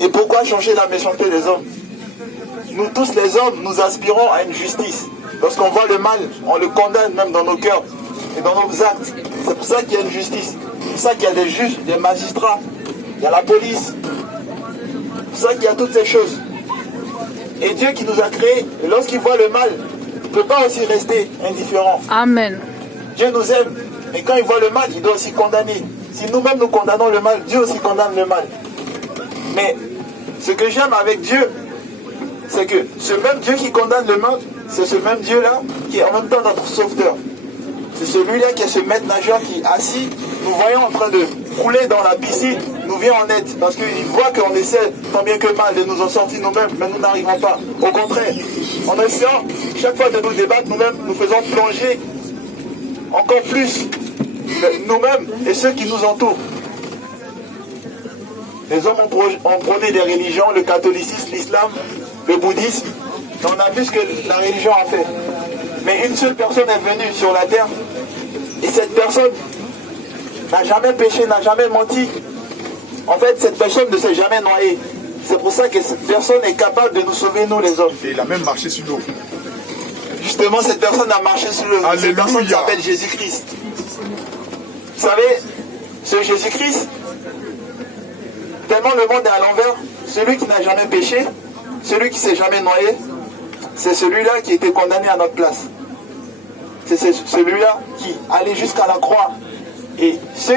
Et pourquoi changer la méchanceté des hommes? Nous tous les hommes, nous aspirons à une justice. Lorsqu'on voit le mal, on le condamne même dans nos cœurs et dans nos actes. C'est pour ça qu'il y a une justice. C'est pour ça qu'il y a des juges, des magistrats, il y a la police. C'est pour ça qu'il y a toutes ces choses. Et Dieu qui nous a créés, lorsqu'il voit le mal, il ne peut pas aussi rester indifférent. Amen. Dieu nous aime, mais quand il voit le mal, il doit aussi condamner. Si nous-mêmes nous condamnons le mal, Dieu aussi condamne le mal. Mais ce que j'aime avec Dieu, c'est que ce même Dieu qui condamne le mal, c'est ce même Dieu-là qui est en même temps notre sauveteur. C'est celui-là qui est ce maître nageur qui est assis, nous voyons en train de couler dans la piscine, nous vient en aide. Parce qu'il voit qu'on essaie tant bien que mal de nous en sortir nous-mêmes, mais nous n'arrivons pas. Au contraire, en essayant chaque fois de nous débattre nous-mêmes, nous faisons plonger encore plus nous-mêmes et ceux qui nous entourent. Les hommes ont prôné des religions, le catholicisme, l'islam, le bouddhisme. Et on a vu ce que la religion a fait. Mais une seule personne est venue sur la terre. Et cette personne n'a jamais péché, n'a jamais menti. En fait, cette personne ne s'est jamais noyée. C'est pour ça que cette personne est capable de nous sauver, nous les hommes. Et il a même marché sur l'eau. Justement, cette personne a marché sur l'eau. Cette personne s'appelle Jésus-Christ. Vous savez, ce Jésus-Christ, tellement le monde est à l'envers, celui qui n'a jamais péché, celui qui ne s'est jamais noyé, c'est celui-là qui était condamné à notre place. C'est celui-là qui allait jusqu'à la croix. Et ceux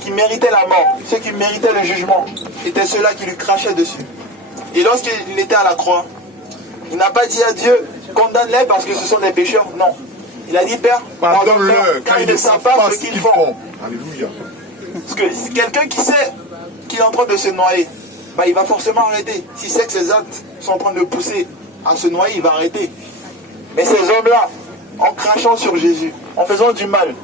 qui méritaient la mort, ceux qui méritaient le jugement, étaient ceux-là qui lui crachaient dessus. Et lorsqu'il était à la croix, il n'a pas dit à Dieu, condamne-les parce que ce sont des pécheurs. Non. Il a dit, Père, pardonne-leur, car ils ne savent pas ce qu'ils font. Alléluia. Parce que quelqu'un qui sait qu'il est en train de se noyer, bah, il va forcément arrêter. S'il sait que ses actes sont en train de le pousser à se noyer, il va arrêter. Mais ces hommes-là, en crachant sur Jésus, en faisant du mal,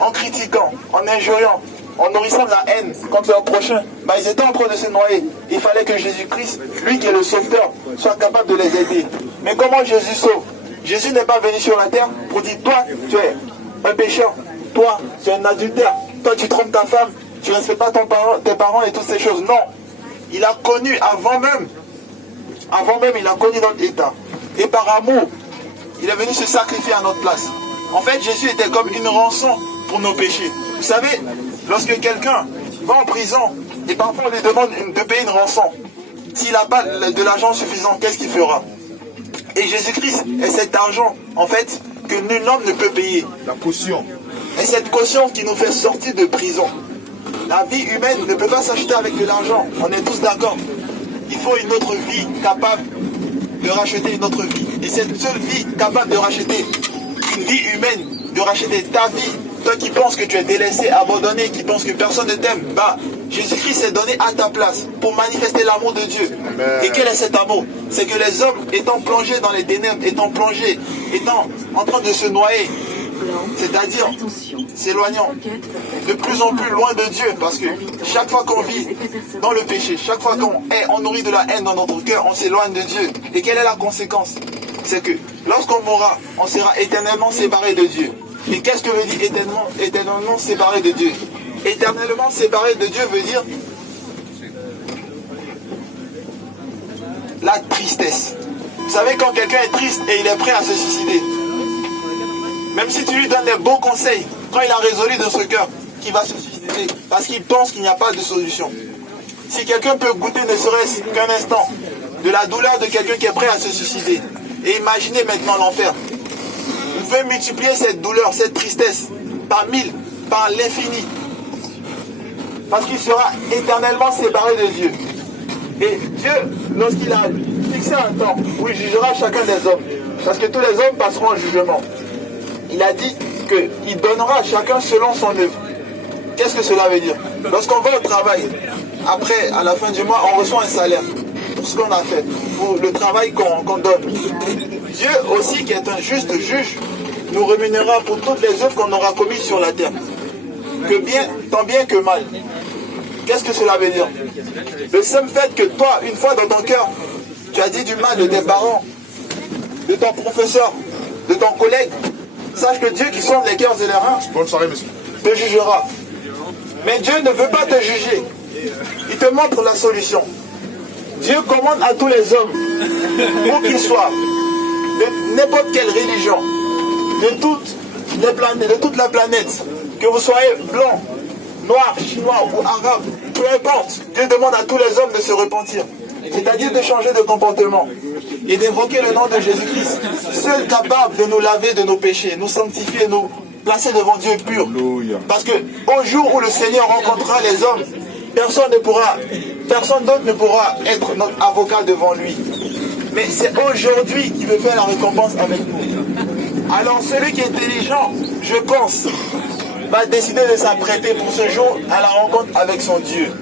en critiquant, en injuriant, en nourrissant de la haine contre leur prochain, bah, ils étaient en train de se noyer. Il fallait que Jésus-Christ, lui qui est le sauveteur, soit capable de les aider. Mais comment Jésus sauve? Jésus n'est pas venu sur la terre pour dire, toi, tu es un pécheur, toi, tu es un adultère, toi, tu trompes ta femme, tu ne respectes pas tes parents et toutes ces choses. Non. Il a connu avant même, il a connu notre état. Et par amour, il est venu se sacrifier à notre place. En fait, Jésus était comme une rançon pour nos péchés. Vous savez, lorsque quelqu'un va en prison, et parfois on lui demande de payer une rançon, s'il n'a pas de l'argent suffisant, qu'est-ce qu'il fera? Et Jésus-Christ est cet argent, en fait, que nul homme ne peut payer. La caution. Et cette caution qui nous fait sortir de prison. La vie humaine ne peut pas s'acheter avec de l'argent. On est tous d'accord. Il faut une autre vie capable de racheter une autre vie. Et cette seule vie capable de racheter une vie humaine, de racheter ta vie, toi qui penses que tu es délaissé, abandonné, qui penses que personne ne t'aime, bah, Jésus-Christ s'est donné à ta place pour manifester l'amour de Dieu. Amen. Et quel est cet amour? C'est que les hommes, étant plongés dans les ténèbres, étant en train de se noyer, c'est-à-dire s'éloignant de plus en plus loin de Dieu, parce que chaque fois qu'on vit dans le péché, chaque fois on nourrit de la haine dans notre cœur, on s'éloigne de Dieu. Et quelle est la conséquence? C'est que lorsqu'on mourra, on sera éternellement séparé de Dieu. Et qu'est-ce que veut dire éternellement séparé de Dieu? Éternellement séparé de Dieu veut dire la tristesse. Vous savez, quand quelqu'un est triste et il est prêt à se suicider, même si tu lui donnes des bons conseils, quand il a résolu dans ce cœur qu'il va se suicider, parce qu'il pense qu'il n'y a pas de solution. Si quelqu'un peut goûter ne serait-ce qu'un instant de la douleur de quelqu'un qui est prêt à se suicider, et imaginez maintenant l'enfer. Vous pouvez multiplier cette douleur, cette tristesse, par 1000, par l'infini. Parce qu'il sera éternellement séparé de Dieu. Et Dieu, lorsqu'il a fixé un temps où il jugera chacun des hommes, parce que tous les hommes passeront en jugement, il a dit qu'il donnera à chacun selon son œuvre. Qu'est-ce que cela veut dire? Lorsqu'on va au travail, après, à la fin du mois, on reçoit un salaire pour ce qu'on a fait, pour le travail qu'on donne. Dieu aussi, qui est un juste juge, nous rémunérera pour toutes les œuvres qu'on aura commises sur la terre. Tant bien que mal. Qu'est-ce que cela veut dire? Le simple fait que toi, une fois dans ton cœur, tu as dit du mal de tes parents, de ton professeur, de ton collègue, sache que Dieu qui sonde les cœurs et les reins, Bonne soirée, monsieur. te jugera. Mais Dieu ne veut pas te juger. Il te montre la solution. Dieu commande à tous les hommes, où qu'ils soient, de n'importe quelle religion, de toute la planète, que vous soyez blanc, noir, chinois ou arabe, peu importe, Dieu demande à tous les hommes de se repentir, c'est-à-dire de changer de comportement et d'invoquer le nom de Jésus-Christ, seul capable de nous laver de nos péchés, nous sanctifier, nous placer devant Dieu pur. Parce que au jour où le Seigneur rencontrera les hommes, personne d'autre ne pourra être notre avocat devant lui. Mais c'est aujourd'hui qu'il veut faire la récompense avec nous. Alors celui qui est intelligent, je pense, va décider de s'apprêter pour ce jour à la rencontre avec son Dieu.